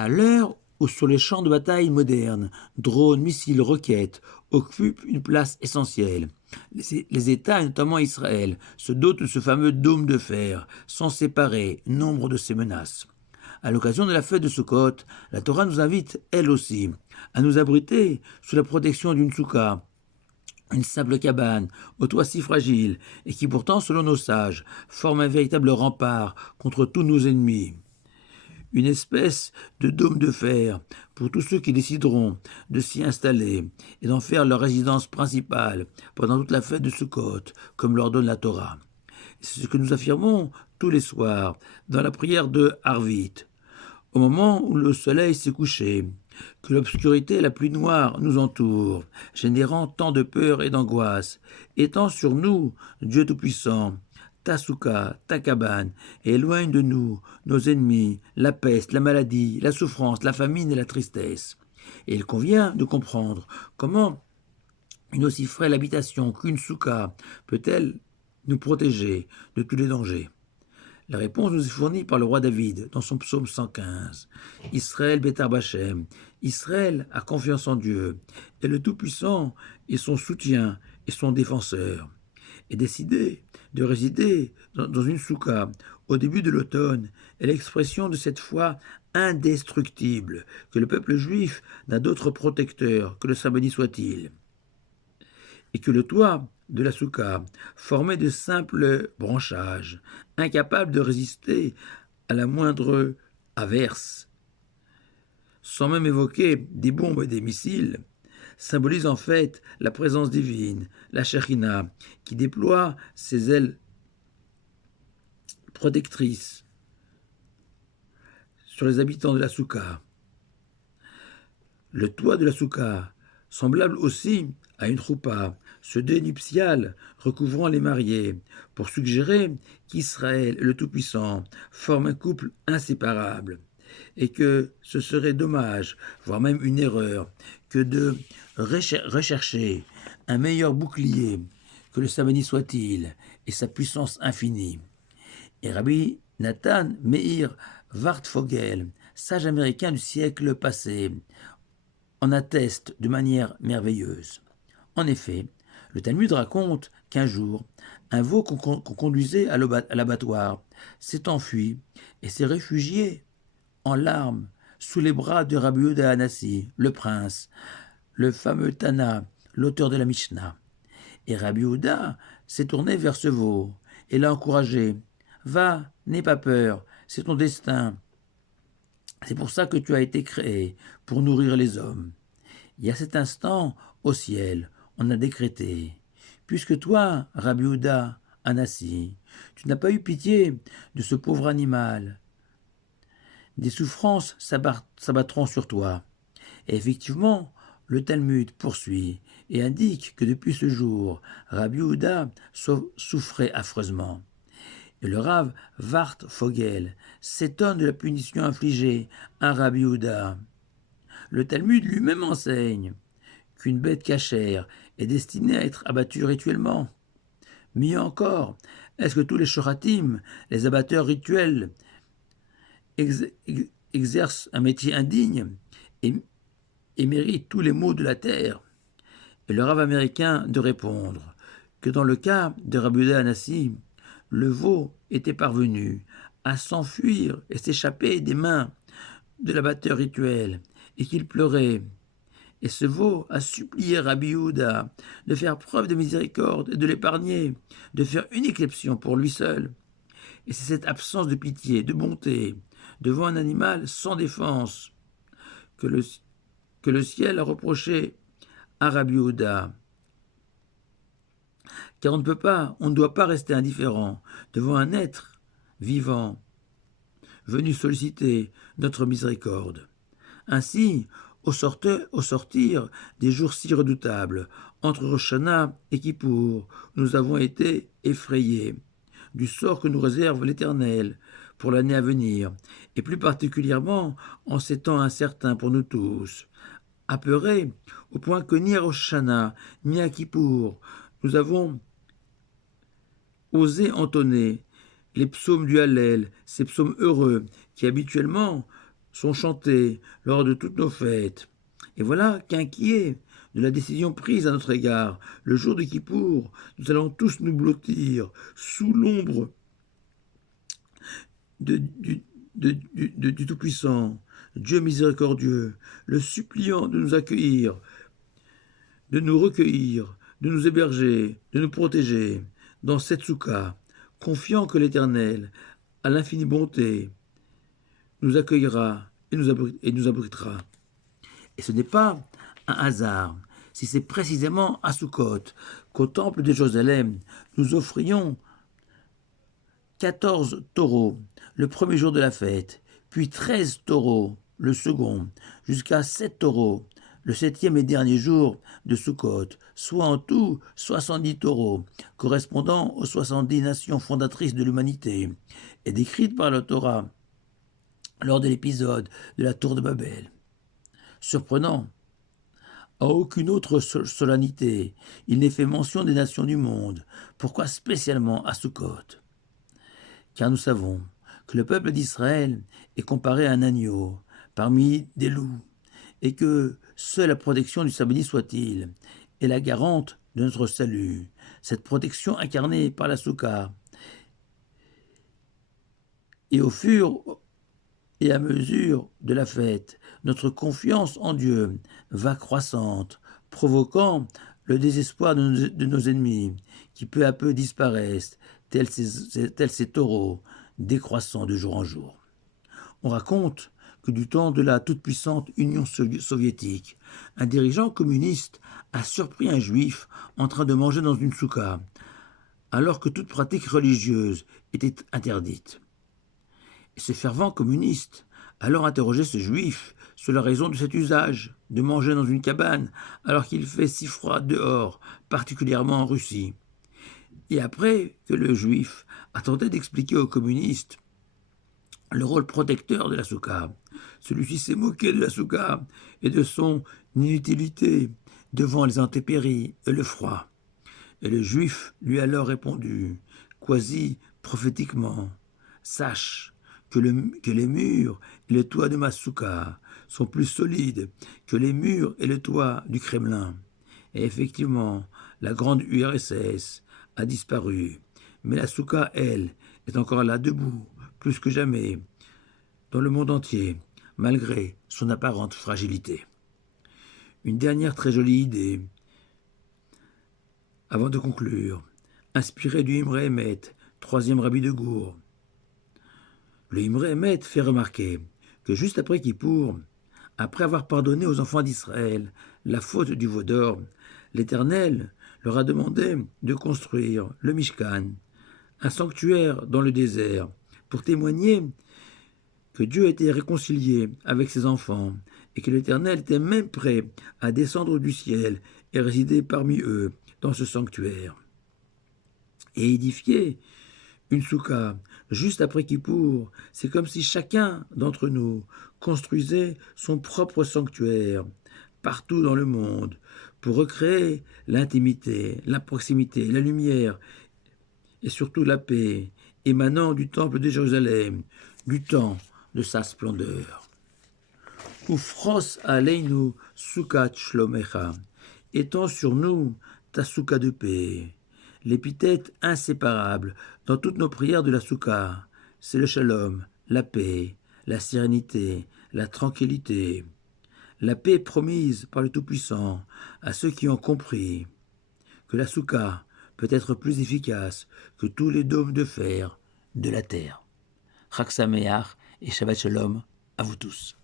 À l'heure où sur les champs de bataille modernes, drones, missiles, roquettes occupent une place essentielle, les États, et notamment Israël, se dotent de ce fameux dôme de fer, sans séparer nombre de ces menaces. À l'occasion de la fête de Sukkot, la Torah nous invite, elle aussi, à nous abriter sous la protection d'une soukha, une simple cabane, au toit si fragile, et qui pourtant, selon nos sages, forme un véritable rempart contre tous nos ennemis. Une espèce de dôme de fer pour tous ceux qui décideront de s'y installer et d'en faire leur résidence principale pendant toute la fête de Sukkot, comme l'ordonne la Torah. C'est ce que nous affirmons tous les soirs dans la prière de Harvit, au moment où le soleil s'est couché, que l'obscurité la plus noire nous entoure, générant tant de peur et d'angoisse, étend sur nous, Dieu Tout-Puissant, ta soukha, ta cabane, et éloigne de nous nos ennemis, la peste, la maladie, la souffrance, la famine et la tristesse. Et il convient de comprendre comment une aussi frêle habitation qu'une soukha peut-elle nous protéger de tous les dangers. La réponse nous est fournie par le roi David dans son psaume 115. Israël Betar Bachem, Israël a confiance en Dieu, et le Tout-Puissant est son soutien et son défenseur. Et décider de résider dans une soukha au début de l'automne est l'expression de cette foi indestructible que le peuple juif n'a d'autre protecteur que le Saint béni soit-il, et que le toit de la soukha, formé de simples branchages, incapables de résister à la moindre averse, sans même évoquer des bombes et des missiles, symbolise en fait la présence divine, la Shekhina, qui déploie ses ailes protectrices sur les habitants de la soukha. Le toit de la soukha, semblable aussi à une choupa, ce deuil nuptial recouvrant les mariés, pour suggérer qu'Israël et le Tout-Puissant forment un couple inséparable, et que ce serait dommage, voire même une erreur, que de rechercher un meilleur bouclier que le Saint béni soit-il et sa puissance infinie. Et Rabbi Nathan Meir Wartfogel, sage américain du siècle passé, en atteste de manière merveilleuse. En effet, le Talmud raconte qu'un jour, un veau qu'on conduisait à l'abattoir s'est enfui et s'est réfugié en larmes sous les bras de Rabbi Yehuda Hanassi, le prince, le fameux Tana, l'auteur de la Mishnah. Et Rabbi Yehuda s'est tourné vers ce veau et l'a encouragé. Va, n'aie pas peur, c'est ton destin. C'est pour ça que tu as été créé, pour nourrir les hommes. Et à cet instant, au ciel, on a décrété, puisque toi, Rabbi Yehuda Hanassi, tu n'as pas eu pitié de ce pauvre animal, des souffrances s'abattront sur toi. Et effectivement, le Talmud poursuit et indique que depuis ce jour, Rabbi Yehuda souffrait affreusement. Et le Rav Vart Fogel s'étonne de la punition infligée à Rabbi Yehuda. Le Talmud lui-même enseigne qu'une bête cachère est destinée à être abattue rituellement. Mieux encore, est-ce que tous les shoratim, les abatteurs rituels, exercent un métier indigne et méritent tous les maux de la terre? Et le Rav américain de répondre que dans le cas de Rabbi Yehuda Hanassi, le veau était parvenu à s'enfuir et s'échapper des mains de l'abatteur rituel, et qu'il pleurait. Et ce veau a supplié Rabbi Yehuda de faire preuve de miséricorde et de l'épargner, de faire une exception pour lui seul. Et c'est cette absence de pitié, de bonté, devant un animal sans défense, que le ciel a reproché à Rabbi Yehuda. Car on ne doit pas rester indifférent devant un être vivant, venu solliciter notre miséricorde. Ainsi, au sortir des jours si redoutables, entre Rosh Hashanah et Kippour, nous avons été effrayés du sort que nous réserve l'Éternel pour l'année à venir, et plus particulièrement en ces temps incertains pour nous tous. Apeurés, au point que ni à Rosh Hashanah, ni à Kippour, nous avons osé entonner les psaumes du Hallel, ces psaumes heureux qui habituellement sont chantés lors de toutes nos fêtes. Et voilà qu'inquiets de la décision prise à notre égard, le jour de Kippour, nous allons tous nous blottir sous l'ombre de- du, du Tout-Puissant, Dieu miséricordieux, le suppliant de nous accueillir, de nous recueillir, de nous héberger, de nous protéger dans cette soukha, confiant que l'Éternel, à l'infinie bonté, nous accueillera et nous abritera. Et ce n'est pas un hasard si c'est précisément à Sukkot qu'au temple de Jérusalem, nous offrions 14 taureaux le premier jour de la fête, puis 13 taureaux le second, jusqu'à 7 taureaux le septième et dernier jour de Sukkot, soit en tout 70 taureaux, correspondant aux 70 nations fondatrices de l'humanité, et décrites par la Torah lors de l'épisode de la tour de Babel. Surprenant, à aucune autre solennité, il n'est fait mention des nations du monde. Pourquoi spécialement à Sukkot? Car nous savons que le peuple d'Israël est comparé à un agneau parmi des loups, et que seule la protection du samedi soit-il est la garante de notre salut. Cette protection incarnée par la Soukha. Et au fur et à mesure de la fête, notre confiance en Dieu va croissante, provoquant le désespoir de nos ennemis, qui peu à peu disparaissent, tels ces taureaux, décroissant de jour en jour. On raconte que du temps de la toute-puissante Union soviétique, un dirigeant communiste a surpris un juif en train de manger dans une soukha, alors que toute pratique religieuse était interdite. Et ce fervent communiste alors interrogeait ce juif sur la raison de cet usage de manger dans une cabane alors qu'il fait si froid dehors, particulièrement en Russie. Et après que le juif a tenté d'expliquer au communiste le rôle protecteur de la soukha, celui-ci s'est moqué de la soukha et de son inutilité devant les intempéries et le froid. Et le juif lui a alors répondu, quasi prophétiquement, « Sache que les murs et le toit de ma soukha sont plus solides que les murs et le toit du Kremlin. » Et effectivement, la grande URSS a disparu, mais la soukha, elle, est encore là debout, plus que jamais, dans le monde entier, malgré son apparente fragilité. Une dernière très jolie idée, avant de conclure, inspirée du Imre Emet, troisième rabbi de Gour. Le Imre Emet fait remarquer que juste après Kippour, après avoir pardonné aux enfants d'Israël la faute du veau d'or, l'Éternel leur a demandé de construire le Mishkan, un sanctuaire dans le désert, pour témoigner que Dieu était réconcilié avec ses enfants et que l'Éternel était même prêt à descendre du ciel et résider parmi eux dans ce sanctuaire. Et édifier une soukha juste après Kippour, c'est comme si chacun d'entre nous construisait son propre sanctuaire partout dans le monde pour recréer l'intimité, la proximité, la lumière et surtout la paix émanant du temple de Jérusalem, du temps de sa splendeur. Ufros aleinu soukat shlomecha, étends sur nous ta soukha de paix. L'épithète inséparable dans toutes nos prières de la soukha, c'est le shalom, la paix, la sérénité, la tranquillité. La paix promise par le Tout-Puissant à ceux qui ont compris que la soukha peut être plus efficace que tous les dômes de fer de la terre. Chag Sameach et Shabbat Shalom à vous tous.